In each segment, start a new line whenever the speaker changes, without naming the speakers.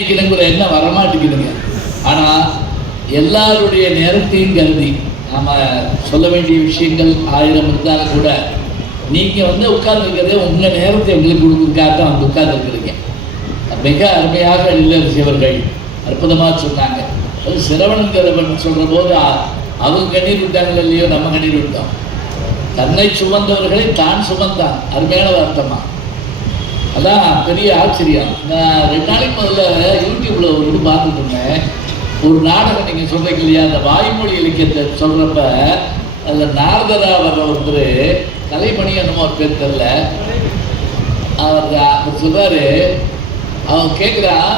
நினைக்கிறேங்கிற எண்ணம் வரமாட்டேங்குதுங்க. ஆனால் எல்லாருடைய நேரத்தையும் கருதி நாம சொல்ல வேண்டிய விஷயங்கள் ஆயிரம் இருந்தாலும் கூட நீங்க வந்து உட்கார்ந்துருக்கிறதே உங்கள் நேரத்தை எங்களுக்கு கொடுக்குறதுக்காக தான் வந்து உட்கார்ந்துருக்குறீங்க. மிக அருமையாக இல்லரசி அற்புதமாக சொன்னாங்க. அது சிரவணங்கிறவன் சொல்கிற போது அவங்க கண்ணீர் விட்டாங்க இல்லையோ நம்ம கண்ணீர் விட்டோம். தன்னை சுமந்தவர்களை தான் சுமந்தான். அருமையான வார்த்தமாக அதான் பெரிய ஆச்சரியம். நான் ரெண்டு நாளைக்கு முதல்ல யூடியூப்ல ஒரு இது பார்த்துட்டு இருந்தேன். ஒரு நாடகம் நீங்க சொல்றீங்க இல்லையா? அந்த வாய்மொழி இலக்கியத்தை சொல்றப்ப அதுல நாரதரா வர்ற ஒருத்தர் கலைமணி என்னமோ ஒரு பேர் தெரியல. அவர் அவர் சொல்றாரு அவன் கேட்குறான்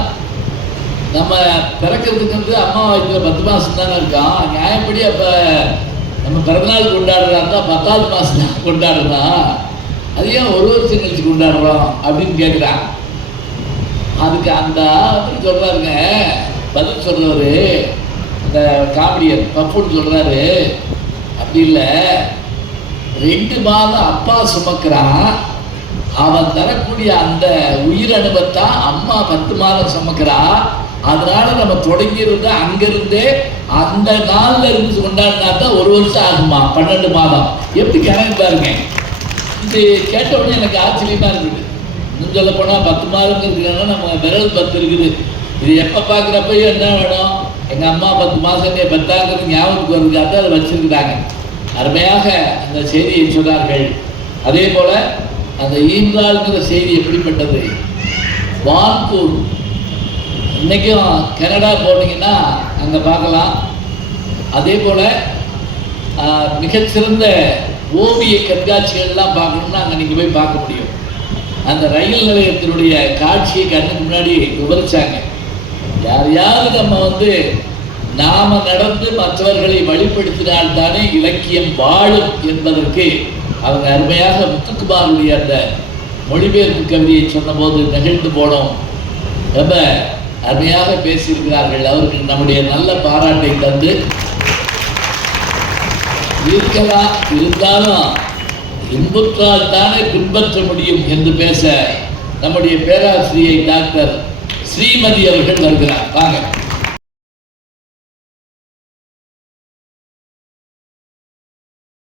நம்ம பிறக்கிறதுக்கு வந்து அம்மா வயிற்றுல பத்து மாதம் தானே இருக்கான். நியாயப்படி அப்போ நம்ம பிறந்தநாள் கொண்டாடுறாங்க பத்தாவது மாதம் தான் கொண்டாடுறான் அது ஏன் ஒரு வருஷம் கழிச்சு கொண்டாடுறோம் அப்படின்னு கேட்குறான் அதுக்கு அந்த அவர் சொல்கிறாருங்க பதில் சொல்கிறவர் அந்த காமெடியர் பப்புன்னு சொல்கிறாரு அப்படி இல்லை. ரெண்டு மாதம் அப்பா சுமக்கிறான். அவன் தரக்கூடிய அந்த உயிர் அனுபவத்தை அம்மா பத்து மாதம் சுமக்கிறா அதனால நம்ம தொடங்கி இருந்தா அங்கிருந்தே அந்த நாள்ல இருந்து கொண்டாடினா தான் ஒரு வருஷம் ஆகுமா? பன்னெண்டு மாதம். எப்படி கணக்கு பாருங்க. இது கேட்ட உடனே எனக்கு ஆச்சரியமா இருக்குது இன்னும் போனால் போனா பத்து மார்க் இருக்குன்னா நம்ம விரல் பத்து இருக்குது. இது எப்ப பார்க்குறப்ப என்ன வேணும்? எங்க அம்மா பத்து மாசம் பத்தாங்கிறது ஞாபகத்துக்கு வருதுக்காக அதை வச்சிருக்கிறாங்க. அருமையாக அந்த செய்தியை சொன்னார்கள். அதே போல அந்த ஈந்தாளுங்கிற செய்தி எப்படிப்பட்டது? வான்கூர். இன்னைக்கும் கனடா போனீங்கன்னா அங்க பார்க்கலாம். அதே போல மிகச்சிறந்த ஓவிய கண்காட்சிகள்லாம் பார்க்கணும்னா அங்கே நீங்கள் போய் பார்க்க முடியும். அந்த ரயில் நிலையத்தினுடைய காட்சியை கண்ணுக்கு முன்னாடி விவரிச்சாங்க. யாரையாவது நம்ம வந்து நாம நடந்து மற்றவர்களை வழிபடுத்தினால் தானே இலக்கியம் வாழும் என்பதற்கு அவங்க அருமையாக முத்துக்குமாருடைய அந்த மொழிபெயர்ப்பு கவிதையை சொன்னபோது நெகிழ்ந்து போனோம். ரொம்ப அருமையாக பேசியிருக்கிறார்கள். அவருக்கு நம்முடைய நல்ல பாராட்டை தந்து இருக்கலாம் இருந்தாலும் இன்புற்றால் தானே பின்பற்ற முடியும் என்று பேச நம்முடைய பேராசிரியை டாக்டர் ஸ்ரீமதி அவர்கள் வருகிறார். வாங்க.